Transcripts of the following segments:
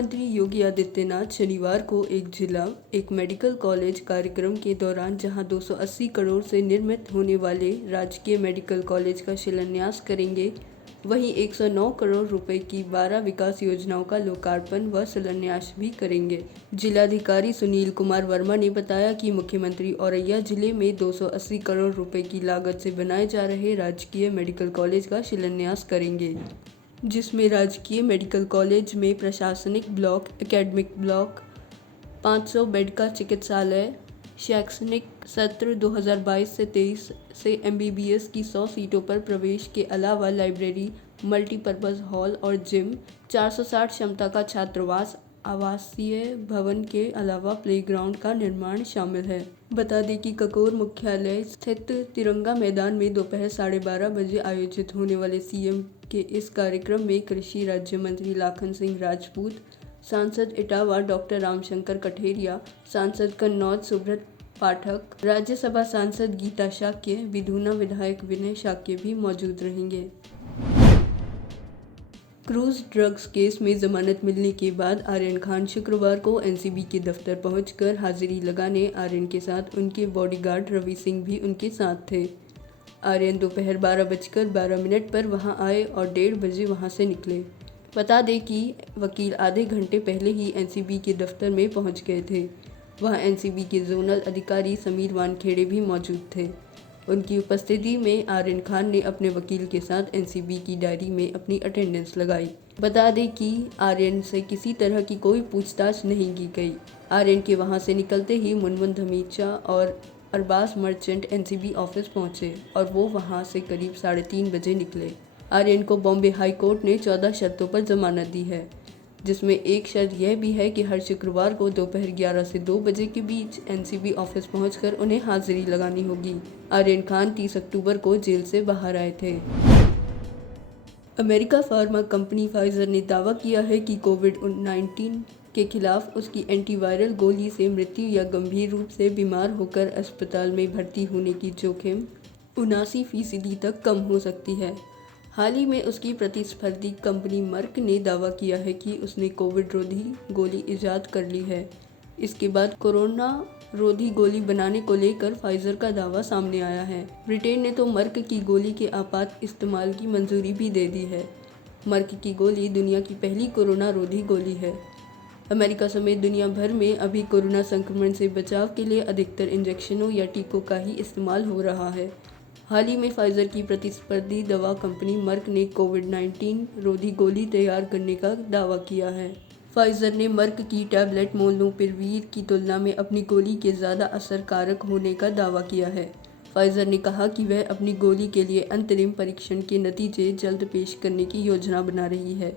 मुख्यमंत्री योगी आदित्यनाथ शनिवार को एक जिला एक मेडिकल कॉलेज कार्यक्रम के दौरान जहां 280 करोड़ से निर्मित होने वाले राजकीय मेडिकल कॉलेज का शिलान्यास करेंगे, वहीं 109 करोड़ रुपए की 12 विकास योजनाओं का लोकार्पण व शिलान्यास भी करेंगे। जिलाधिकारी सुनील कुमार वर्मा ने बताया कि मुख्यमंत्री औरैया जिले में 280 करोड़ रुपए की लागत से बनाए जा रहे राजकीय मेडिकल कॉलेज का शिलान्यास करेंगे, जिसमें राजकीय मेडिकल कॉलेज में प्रशासनिक ब्लॉक, एकेडमिक ब्लॉक, 500 बेड का चिकित्सालय, शैक्षणिक सत्र 2022 से 23 से MBBS की 100 सीटों पर प्रवेश के अलावा लाइब्रेरी, मल्टीपर्पज़ हॉल और जिम, 460 क्षमता का छात्रावास, आवासीय भवन के अलावा प्लेग्राउंड का निर्माण शामिल है। बता दें कि ककोर मुख्यालय स्थित तिरंगा मैदान में दोपहर 12:30 बजे आयोजित होने वाले CM के इस कार्यक्रम में कृषि राज्य मंत्री लाखन सिंह राजपूत, सांसद इटावा डॉक्टर रामशंकर कठेरिया, सांसद कन्नौज सुब्रत पाठक, राज्यसभा सांसद गीता शाक्य, विधुना विधायक विनय शाक्य भी मौजूद रहेंगे। क्रूज ड्रग्स केस में जमानत मिलने के बाद आर्यन खान शुक्रवार को NCB के दफ्तर पहुंचकर हाजिरी लगाने आर्यन के साथ उनके बॉडीगार्ड रवि सिंह भी उनके साथ थे। आर्यन दोपहर 12:12 पर वहां आए और 1:30 बजे वहां से निकले। बता दें कि वकील आधे घंटे पहले ही NCB के दफ्तर में पहुंच गए थे। वहां NCB के जोनल अधिकारी समीर वानखेड़े भी मौजूद थे। उनकी उपस्थिति में आर्यन खान ने अपने वकील के साथ NCB की डायरी में अपनी अटेंडेंस लगाई। बता दें कि आर्यन से किसी तरह की कोई पूछताछ नहीं की गई। आर्यन के वहां से निकलते ही मुनमुन धमीजा और अरबाज मर्चेंट NCB ऑफिस पहुंचे और वो वहां से करीब 3:30 बजे निकले। आर्यन को बॉम्बे हाई कोर्ट ने 14 शर्तों पर जमानत दी है, जिसमें एक शर्त यह भी है कि हर शुक्रवार को दोपहर 11 से 2 बजे के बीच NCB ऑफिस पहुंचकर उन्हें हाजिरी लगानी होगी। आर्यन खान 30 अक्टूबर को जेल से बाहर आए थे। अमेरिका फार्मा कंपनी फाइजर ने दावा किया है कि कोविड-19 के खिलाफ उसकी एंटीवायरल गोली से मृत्यु या गंभीर रूप से बीमार होकर अस्पताल में भर्ती होने की जोखिम 79% तक कम हो सकती है। हाल ही में उसकी प्रतिस्पर्धी कंपनी मर्क ने दावा किया है कि उसने कोविड रोधी गोली इजाद कर ली है। इसके बाद कोरोना रोधी गोली बनाने को लेकर फाइजर का दावा सामने आया है। ब्रिटेन ने तो मर्क की गोली के आपात इस्तेमाल की मंजूरी भी दे दी है। मर्क की गोली दुनिया की पहली कोरोना रोधी गोली है। अमेरिका समेत दुनिया भर में अभी कोरोना संक्रमण से बचाव के लिए अधिकतर इंजेक्शनों या टीकों का ही इस्तेमाल हो रहा है। हाल ही में फाइजर की प्रतिस्पर्धी दवा कंपनी मर्क ने कोविड-19 रोधी गोली तैयार करने का दावा किया है। फाइजर ने मर्क की टैबलेट मोलनुपिरवीर की तुलना में अपनी गोली के ज़्यादा असरकारक होने का दावा किया है। फाइजर ने कहा कि वह अपनी गोली के लिए अंतरिम परीक्षण के नतीजे जल्द पेश करने की योजना बना रही है।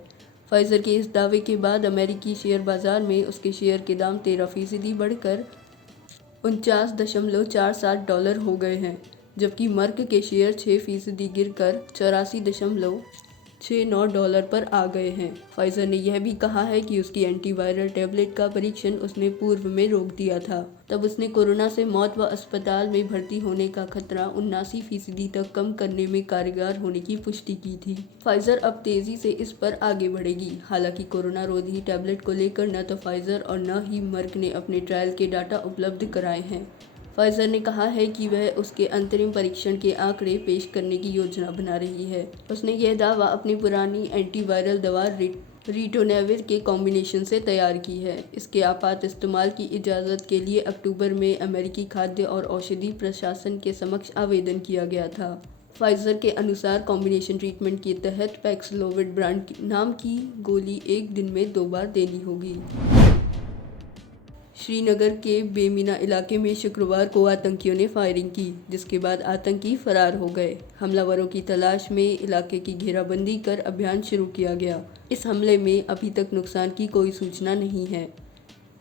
फाइजर के इस दावे के बाद अमेरिकी शेयर बाजार में उसके शेयर के दाम 13% बढ़कर $49.47 हो गए हैं, जबकि मर्क के शेयर 6% गिरकर $84.69 पर आ गए हैं। फाइजर ने यह भी कहा है कि उसकी एंटीवायरल टैबलेट का परीक्षण उसने पूर्व में रोक दिया था। तब उसने कोरोना से मौत व अस्पताल में भर्ती होने का खतरा 79% तक कम करने में कारगर होने की पुष्टि की थी। फाइजर अब तेजी से इस पर आगे बढ़ेगी। हालांकि कोरोना रोधी टैबलेट को लेकर न तो फाइजर और न ही मर्क ने अपने ट्रायल के डाटा उपलब्ध कराए हैं। फाइजर ने कहा है कि वह उसके अंतरिम परीक्षण के आंकड़े पेश करने की योजना बना रही है। उसने यह दावा अपनी पुरानी एंटीवायरल दवा रिटोनेविर के कॉम्बिनेशन से तैयार की है। इसके आपात इस्तेमाल की इजाज़त के लिए अक्टूबर में अमेरिकी खाद्य और औषधि प्रशासन के समक्ष आवेदन किया गया था। फाइजर के अनुसार कॉम्बिनेशन ट्रीटमेंट के तहत पैक्सलोविड ब्रांड नाम की गोली एक दिन में 2 बार देनी होगी। श्रीनगर के बेमिना इलाके में शुक्रवार को आतंकियों ने फायरिंग की, जिसके बाद आतंकी फरार हो गए। हमलावरों की तलाश में इलाके की घेराबंदी कर अभियान शुरू किया गया। इस हमले में अभी तक नुकसान की कोई सूचना नहीं है।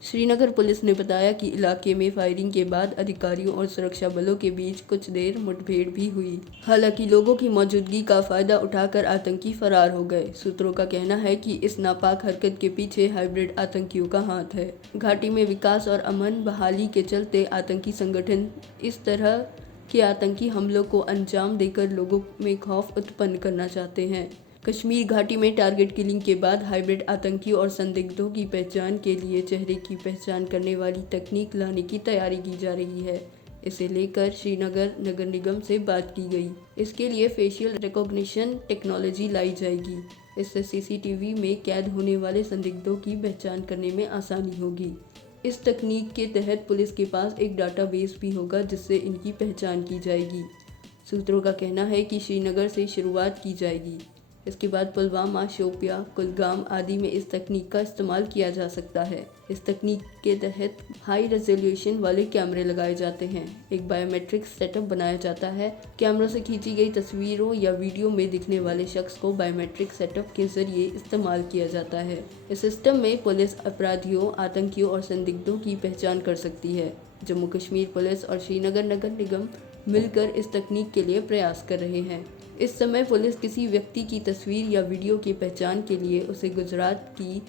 श्रीनगर पुलिस ने बताया कि इलाके में फायरिंग के बाद अधिकारियों और सुरक्षा बलों के बीच कुछ देर मुठभेड़ भी हुई। हालांकि लोगों की मौजूदगी का फायदा उठाकर आतंकी फरार हो गए। सूत्रों का कहना है कि इस नापाक हरकत के पीछे हाइब्रिड आतंकियों का हाथ है। घाटी में विकास और अमन बहाली के चलते आतंकी संगठन इस तरह के आतंकी हमलों को अंजाम देकर लोगों में खौफ उत्पन्न करना चाहते हैं। कश्मीर घाटी में टारगेट किलिंग के बाद हाइब्रिड आतंकियों और संदिग्धों की पहचान के लिए चेहरे की पहचान करने वाली तकनीक लाने की तैयारी की जा रही है। इसे लेकर श्रीनगर नगर निगम से बात की गई। इसके लिए फेशियल रिकॉग्निशन टेक्नोलॉजी लाई जाएगी। इससे सीसीटीवी में कैद होने वाले संदिग्धों की पहचान करने में आसानी होगी। इस तकनीक के तहत पुलिस के पास एक डाटाबेस भी होगा जिससे इनकी पहचान की जाएगी। सूत्रों का कहना है कि श्रीनगर से शुरुआत की जाएगी। इसके बाद पुलवामा, शोपिया, कुलगाम आदि में इस तकनीक का इस्तेमाल किया जा सकता है। इस तकनीक के तहत हाई रेजोल्यूशन वाले कैमरे लगाए जाते हैं। एक बायोमेट्रिक सेटअप बनाया जाता है। कैमरों से खींची गई तस्वीरों या वीडियो में दिखने वाले शख्स को बायोमेट्रिक सेटअप के जरिए इस्तेमाल किया जाता है। इस सिस्टम में पुलिस अपराधियों, आतंकियों और संदिग्धों की पहचान कर सकती है। जम्मू कश्मीर पुलिस और श्रीनगर नगर निगम मिलकर इस तकनीक के लिए प्रयास कर रहे हैं। इस समय पुलिस किसी व्यक्ति की तस्वीर या वीडियो की पहचान के लिए उसे गुजरात की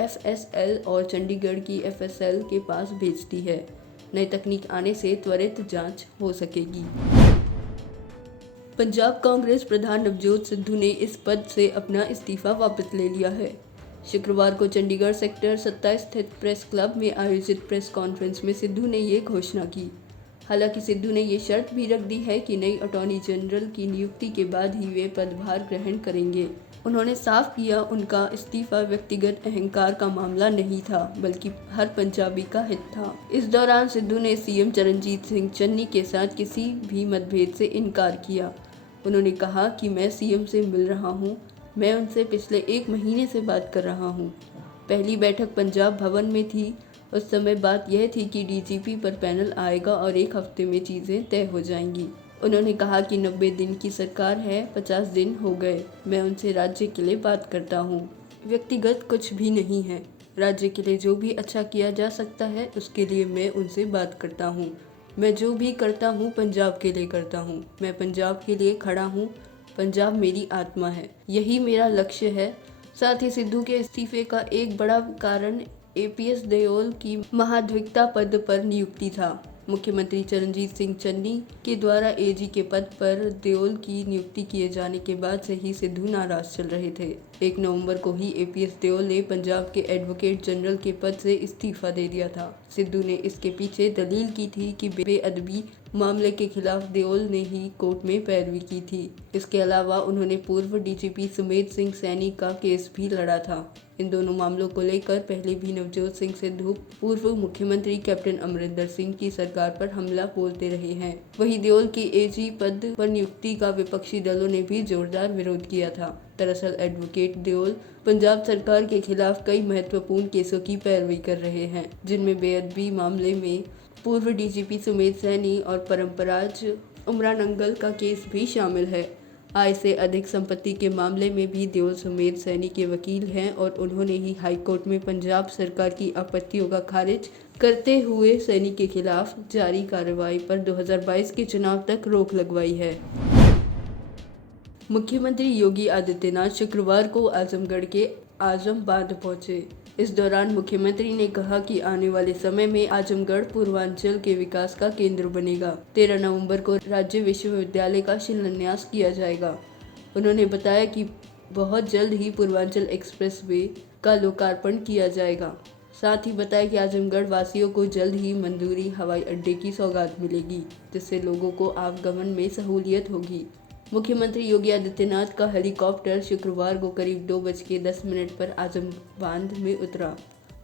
FSL और चंडीगढ़ की FSL के पास भेजती है। नई तकनीक आने से त्वरित जांच हो सकेगी। पंजाब कांग्रेस प्रधान नवजोत सिद्धू ने इस पद से अपना इस्तीफा वापस ले लिया है। शुक्रवार को चंडीगढ़ सेक्टर 27 स्थित प्रेस क्लब में आयोजित प्रेस कॉन्फ्रेंस में सिद्धू ने ये घोषणा की। हालांकि सिद्धू ने ये शर्त भी रख दी है कि नई अटॉर्नी जनरल की नियुक्ति के बाद ही वे पदभार ग्रहण करेंगे। उन्होंने साफ किया उनका इस्तीफा व्यक्तिगत अहंकार का मामला नहीं था, बल्कि हर पंजाबी का हित था। इस दौरान सिद्धू ने सीएम चरणजीत सिंह चन्नी के साथ किसी भी मतभेद से इनकार किया। उन्होंने कहा कि मैं सीएम से मिल रहा हूँ, मैं उनसे पिछले 1 महीने से बात कर रहा हूँ। पहली बैठक पंजाब भवन में थी। उस समय बात यह थी कि डीजीपी पर पैनल आएगा और 1 हफ्ते में चीज़ें तय हो जाएंगी। उन्होंने कहा कि 90 दिन की सरकार है, 50 दिन हो गए। मैं उनसे राज्य के लिए बात करता हूँ, व्यक्तिगत कुछ भी नहीं है। राज्य के लिए जो भी अच्छा किया जा सकता है उसके लिए मैं उनसे बात करता हूँ। मैं जो भी करता हूँ पंजाब के लिए करता हूँ। मैं पंजाब के लिए खड़ा हूँ। पंजाब मेरी आत्मा है, यही मेरा लक्ष्य है। साथ ही सिद्धू के इस्तीफे का एक बड़ा कारण APS देओल की महाधिवक्ता पद पर नियुक्ति था। मुख्यमंत्री चरणजीत सिंह चन्नी के द्वारा AG के पद पर देओल की नियुक्ति किए जाने के बाद से ही सिद्धू नाराज चल रहे थे। 1 नवंबर को ही APS देओल ने पंजाब के एडवोकेट जनरल के पद से इस्तीफा दे दिया था। सिद्धू ने इसके पीछे दलील की थी कि बेअदबी मामले के खिलाफ देओल ने ही कोर्ट में पैरवी की थी। इसके अलावा उन्होंने पूर्व DGP सुमेध सिंह सैनी का केस भी लड़ा था। इन दोनों मामलों को लेकर पहले भी नवजोत सिंह सिद्धू पूर्व मुख्यमंत्री कैप्टन अमरिंदर सिंह की सरकार पर हमला बोलते रहे हैं। वहीं देओल की AG पद पर नियुक्ति का विपक्षी दलों ने भी जोरदार विरोध किया था। दरअसल एडवोकेट देओल पंजाब सरकार के खिलाफ कई महत्वपूर्ण केसों की पैरवी कर रहे हैं, जिनमें बेअदबी मामले में पूर्व DGP सुमेध सैनी और परम्पराज उमरा नंगल का केस भी शामिल है। आय से अधिक संपत्ति के मामले में भी देओल सुमेध सैनी के वकील हैं और उन्होंने ही हाईकोर्ट में पंजाब सरकार की आपत्तियों का खारिज करते हुए सैनी के खिलाफ जारी कार्रवाई पर 2022 के चुनाव तक रोक लगवाई है। मुख्यमंत्री योगी आदित्यनाथ शुक्रवार को आजमगढ़ के आजमबाद पहुंचे। इस दौरान मुख्यमंत्री ने कहा कि आने वाले समय में आजमगढ़ पूर्वांचल के विकास का केंद्र बनेगा। 13 नवंबर को राज्य विश्वविद्यालय का शिलान्यास किया जाएगा। उन्होंने बताया कि बहुत जल्द ही पूर्वांचल एक्सप्रेसवे का लोकार्पण किया जाएगा। साथ ही बताया कि आजमगढ़ वासियों को जल्द ही मंदूरी हवाई अड्डे की सौगात मिलेगी, जिससे लोगों को आवागमन में सहूलियत होगी। मुख्यमंत्री योगी आदित्यनाथ का हेलीकॉप्टर शुक्रवार को करीब 2:10 पर आजमबाद में उतरा।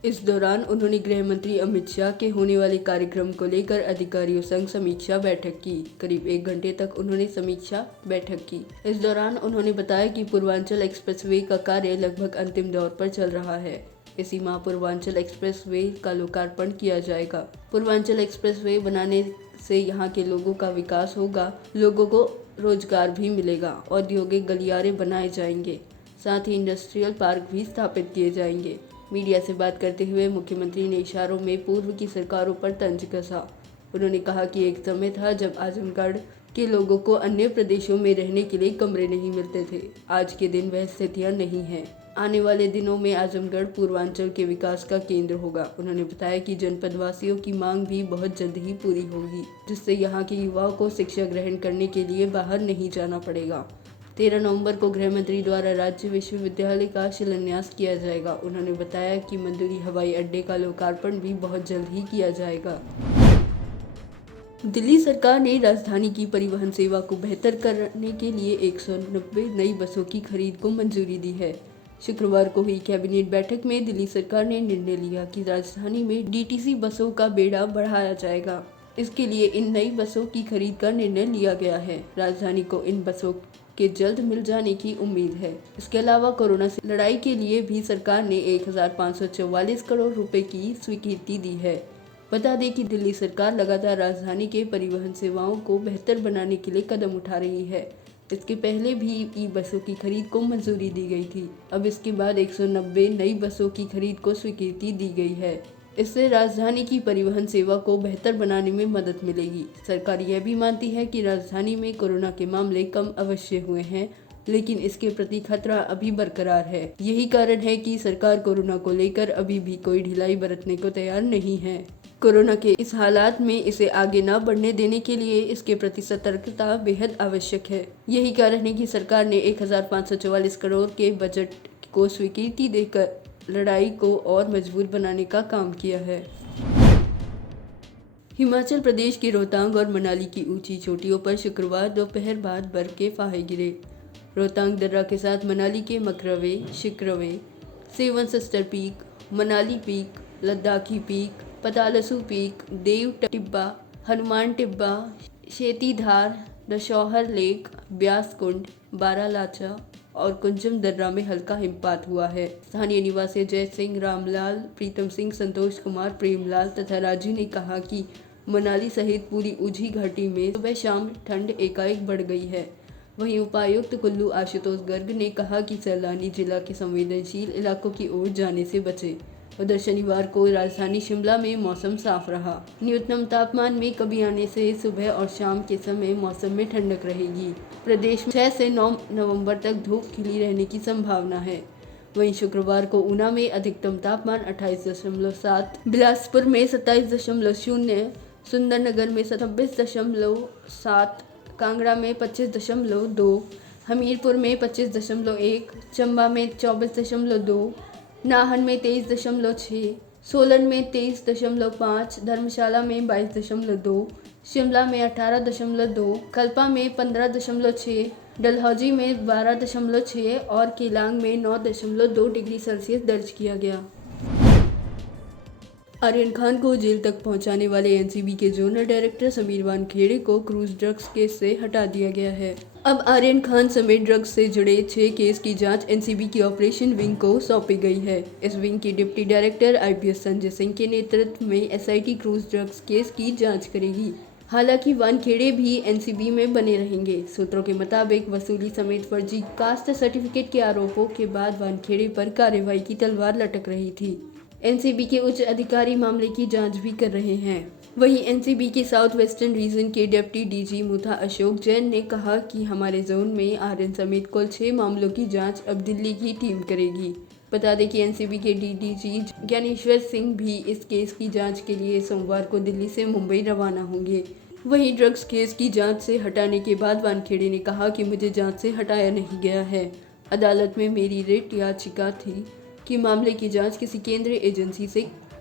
इस दौरान उन्होंने गृह मंत्री अमित शाह के होने वाले कार्यक्रम को लेकर अधिकारियों संग समीक्षा बैठक की। करीब 1 घंटे तक उन्होंने समीक्षा बैठक की। इस दौरान उन्होंने बताया कि पूर्वांचल एक्सप्रेसवे का कार्य लगभग अंतिम दौर पर चल रहा है। इसी माह पूर्वांचल एक्सप्रेसवे का लोकार्पण किया जाएगा। पूर्वांचल एक्सप्रेसवे बनाने से यहाँ के लोगों का विकास होगा, लोगों को रोजगार भी मिलेगा, औद्योगिक गलियारे बनाए जाएंगे, साथ ही इंडस्ट्रियल पार्क भी स्थापित किए जाएंगे। मीडिया से बात करते हुए मुख्यमंत्री ने इशारों में पूर्व की सरकारों पर तंज कसा। उन्होंने कहा कि एक समय था जब आजमगढ़ के लोगों को अन्य प्रदेशों में रहने के लिए कमरे नहीं मिलते थे। आज के दिन वह स्थितियां नहीं हैं। आने वाले दिनों में आजमगढ़ पूर्वांचल के विकास का केंद्र होगा। उन्होंने बताया कि जनपद वासियों की मांग भी बहुत जल्द ही पूरी होगी, जिससे यहाँ के युवाओं को शिक्षा ग्रहण करने के लिए बाहर नहीं जाना पड़ेगा। 13 नवंबर को गृह मंत्री द्वारा राज्य विश्वविद्यालय का शिलान्यास किया जाएगा। उन्होंने बताया कि मंदुरी हवाई अड्डे का लोकार्पण भी बहुत जल्द ही किया जाएगा। दिल्ली सरकार ने राजधानी की परिवहन सेवा को बेहतर करने के लिए 190 नई बसों की खरीद को मंजूरी दी है। शुक्रवार को हुई कैबिनेट बैठक में दिल्ली सरकार ने निर्णय लिया कि राजधानी में डीटीसी बसों का बेड़ा बढ़ाया जाएगा। इसके लिए इन नई बसों की खरीद का निर्णय लिया गया है। राजधानी को इन बसों के जल्द मिल जाने की उम्मीद है। इसके अलावा कोरोना से लड़ाई के लिए भी सरकार ने 1544 करोड़ रुपए की स्वीकृति दी है। बता दें कि दिल्ली सरकार लगातार राजधानी के परिवहन सेवाओं को बेहतर बनाने के लिए कदम उठा रही है। इसके पहले भी ई बसों की खरीद को मंजूरी दी गई थी। अब इसके बाद 190 नई बसों की खरीद को स्वीकृति दी गई है। इससे राजधानी की परिवहन सेवा को बेहतर बनाने में मदद मिलेगी। सरकार यह भी मानती है कि राजधानी में कोरोना के मामले कम अवश्य हुए हैं, लेकिन इसके प्रति खतरा अभी बरकरार है। यही कारण है कि सरकार कोरोना को लेकर अभी भी कोई ढिलाई बरतने को तैयार नहीं है। कोरोना के इस हालात में इसे आगे न बढ़ने देने के लिए इसके प्रति सतर्कता बेहद आवश्यक है। यही कारण है कि सरकार ने 1544 करोड़ के बजट को स्वीकृति देकर लड़ाई को और मजबूत बनाने का काम किया है। हिमाचल प्रदेश के रोहतांग और मनाली की ऊंची चोटियों पर शुक्रवार दोपहर बाद बर्फ के फाहे गिरे। रोहतांग दर्रा के साथ मनाली के Makarwe, Shikarwe, seven sister peak, Manali peak, Ladakhi peak, Patalsu peak, Deo Tibba, Hanuman Tibba, Shetidhar, Dashaur lake, Beas Kund, Baralacha और कुंजम दर्रा में हल्का हिमपात हुआ है। स्थानीय निवासी जय सिंह, रामलाल, प्रीतम सिंह, संतोष कुमार, प्रेमलाल तथा राजू ने कहा कि मनाली सहित पूरी ऊंची घाटी में सुबह शाम ठंड एकाएक बढ़ गई है। वहीं उपायुक्त कुल्लू आशुतोष गर्ग ने कहा कि सैलानी जिला के संवेदनशील इलाकों की ओर जाने से बचे। उधर शनिवार को राजधानी शिमला में मौसम साफ रहा। न्यूनतम तापमान में कमी आने से सुबह और शाम के समय मौसम में ठंडक रहेगी। प्रदेश में 6 से 9 नवंबर तक धूप खिली रहने की संभावना है। वहीं शुक्रवार को ऊना में अधिकतम तापमान 28.7, बिलासपुर में 27.0, सुंदरनगर में 26.7, कांगड़ा में 25.2, हमीरपुर में 25.1, चंबा में 24.2, नाहन में 23.6, सोलन में 23.5, धर्मशाला में 22.2, शिमला में 18.2, कल्पा में 15.6, डलहौजी में 12.6 और केलांग में 9.2 डिग्री सेल्सियस दर्ज किया गया। आर्यन खान को जेल तक पहुंचाने वाले एनसीबी के जोनल डायरेक्टर समीर वानखेड़े को क्रूज ड्रग्स केस से हटा दिया गया है। अब आर्यन खान समेत ड्रग्स से जुड़े 6 केस की जांच एनसीबी की ऑपरेशन विंग को सौंपी गई है। इस विंग की deputy director IPS Sanjay Singh के नेतृत्व में एसआईटी क्रूज ड्रग्स केस की जांच करेगी। हालांकि वानखेड़े भी एनसीबी में बने रहेंगे। सूत्रों के मुताबिक वसूली समेत फर्जी कास्ट सर्टिफिकेट के आरोपों के बाद वानखेड़े पर कार्रवाई की तलवार लटक रही थी। एनसीबी के उच्च अधिकारी मामले की जांच भी कर रहे हैं। वहीं एनसीबी के साउथ वेस्टर्न रीजन के डिप्टी डीजी मुथा अशोक जैन ने कहा कि हमारे जोन में आर्यन समेत कुल 6 मामलों की जांच अब दिल्ली की टीम करेगी। बता दें कि एनसीबी के डीडीजी ज्ञानेश्वर सिंह भी इस केस की जांच के लिए सोमवार को दिल्ली से मुंबई रवाना होंगे। वहीं ड्रग्स केस की जांच से हटाने के बाद वानखेड़े ने कहा कि मुझे जांच से हटाया नहीं गया है। अदालत में मेरी रिट याचिका थी कि मामले की जांच किसी केंद्रीय एजेंसी से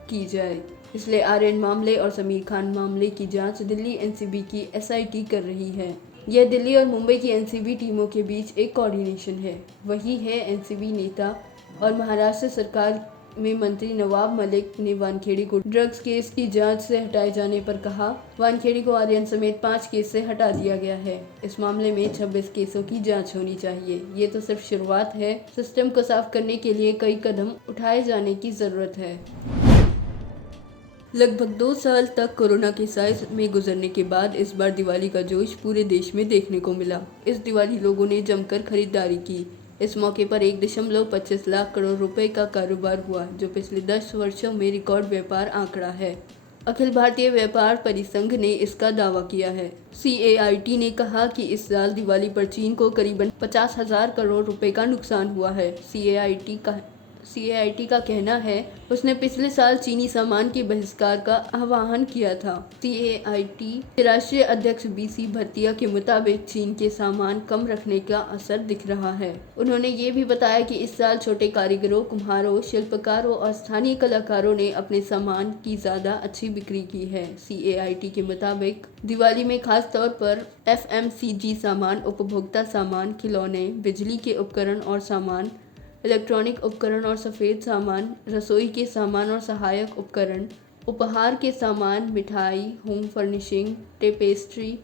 की जाए, इसलिए आर्यन मामले और समीर खान मामले की जांच दिल्ली एनसीबी की एसआईटी कर रही है। यह दिल्ली और मुंबई की एनसीबी टीमों के बीच एक कोऑर्डिनेशन है। वही है एनसीबी नेता और महाराष्ट्र सरकार में मंत्री नवाब मलिक ने वानखेड़े को ड्रग्स केस की जांच से हटाए जाने पर कहा, वानखेड़े को आर्यन समेत 5 केस से हटा दिया गया है। इस मामले में 26 केसों की जांच होनी चाहिए। ये तो सिर्फ शुरुआत है। सिस्टम को साफ करने के लिए कई कदम उठाए जाने की जरूरत है। लगभग 2 साल तक कोरोना के साए में गुजरने के बाद इस बार दिवाली का जोश पूरे देश में देखने को मिला। इस दिवाली लोगों ने जमकर खरीदारी की। इस मौके पर 1.25 लाख करोड़ रुपए का कारोबार हुआ, जो पिछले 10 वर्षों में रिकॉर्ड व्यापार आंकड़ा है। अखिल भारतीय व्यापार परिसंघ ने इसका दावा किया है। CAIT ने कहा कि इस साल दिवाली पर चीन को करीबन 50,000 करोड़ रुपए का नुकसान हुआ है। CAIT का CAIT का कहना है उसने पिछले साल चीनी सामान के बहिष्कार का आह्वान किया था। CAIT के राष्ट्रीय अध्यक्ष BC भट्टिया के मुताबिक चीन के सामान कम रखने का असर दिख रहा है। उन्होंने ये भी बताया कि इस साल छोटे कारीगरों, कुम्हारों, शिल्पकारों और स्थानीय कलाकारों ने अपने सामान की ज़्यादा अच्छी बिक्री की है। CAIT के मुताबिक दिवाली में खास तौर पर FMCG सामान, उपभोक्ता सामान, खिलौने, बिजली के उपकरण और सामान, इलेक्ट्रॉनिक उपकरण और सफ़ेद सामान, रसोई के सामान और सहायक उपकरण, उपहार के सामान, मिठाई, होम फर्निशिंग, टेपेस्ट्री,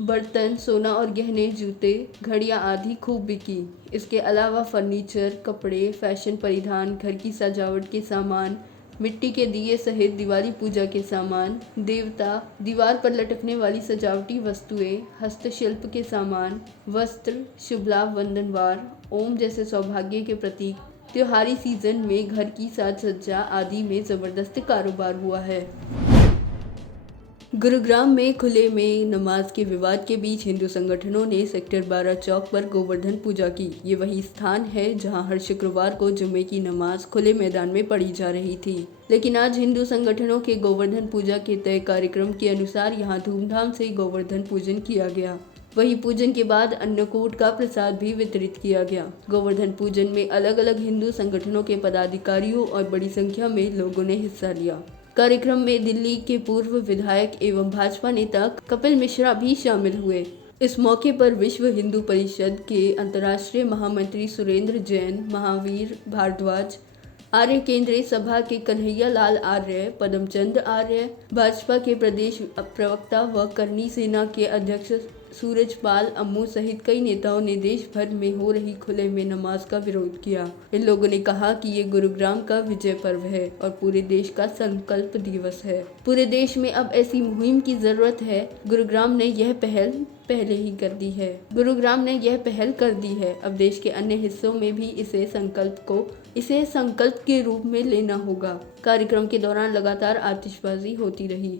बर्तन, सोना और गहने, जूते, घड़ियां आदि खूब बिकी। इसके अलावा फर्नीचर, कपड़े, फैशन परिधान, घर की सजावट के सामान, मिट्टी के दिए सहित दिवाली पूजा के सामान, देवता, दीवार पर लटकने वाली सजावटी वस्तुएं, हस्तशिल्प के सामान, वस्त्र, शुभ लाभ वंदनवार, ओम जैसे सौभाग्य के प्रतीक, त्योहारी सीजन में घर की साज सज्जा आदि में जबरदस्त कारोबार हुआ है। गुरुग्राम में खुले में नमाज के विवाद के बीच हिंदू संगठनों ने सेक्टर 12 चौक पर गोवर्धन पूजा की। ये वही स्थान है जहां हर शुक्रवार को जुम्मे की नमाज खुले मैदान में पढ़ी जा रही थी। लेकिन आज हिंदू संगठनों के गोवर्धन पूजा के तय कार्यक्रम के अनुसार यहां धूमधाम से गोवर्धन पूजन किया गया। वहीं पूजन के बाद अन्नकूट का प्रसाद भी वितरित किया गया। गोवर्धन पूजन में अलग अलग हिंदू संगठनों के पदाधिकारियों और बड़ी संख्या में लोगों ने हिस्सा लिया। कार्यक्रम में दिल्ली के पूर्व विधायक एवं भाजपा नेता कपिल मिश्रा भी शामिल हुए। इस मौके पर विश्व हिंदू परिषद के अंतर्राष्ट्रीय महामंत्री सुरेंद्र जैन, महावीर भारद्वाज, आर्य केंद्रीय सभा के कन्हैया लाल आर्य, पदमचंद आर्य, भाजपा के प्रदेश प्रवक्ता व करनी सेना के अध्यक्ष सूरजपाल अम्मू सहित कई नेताओं ने देश भर में हो रही खुले में नमाज का विरोध किया। इन लोगों ने कहा कि ये गुरुग्राम का विजय पर्व है और पूरे देश का संकल्प दिवस है। पूरे देश में अब ऐसी मुहिम की जरूरत है। गुरुग्राम ने यह पहल पहले ही कर दी है। गुरुग्राम ने यह पहल कर दी है। अब देश के अन्य हिस्सों में भी इसे संकल्प के रूप में लेना होगा। कार्यक्रम के दौरान लगातार आतिशबाजी होती रही।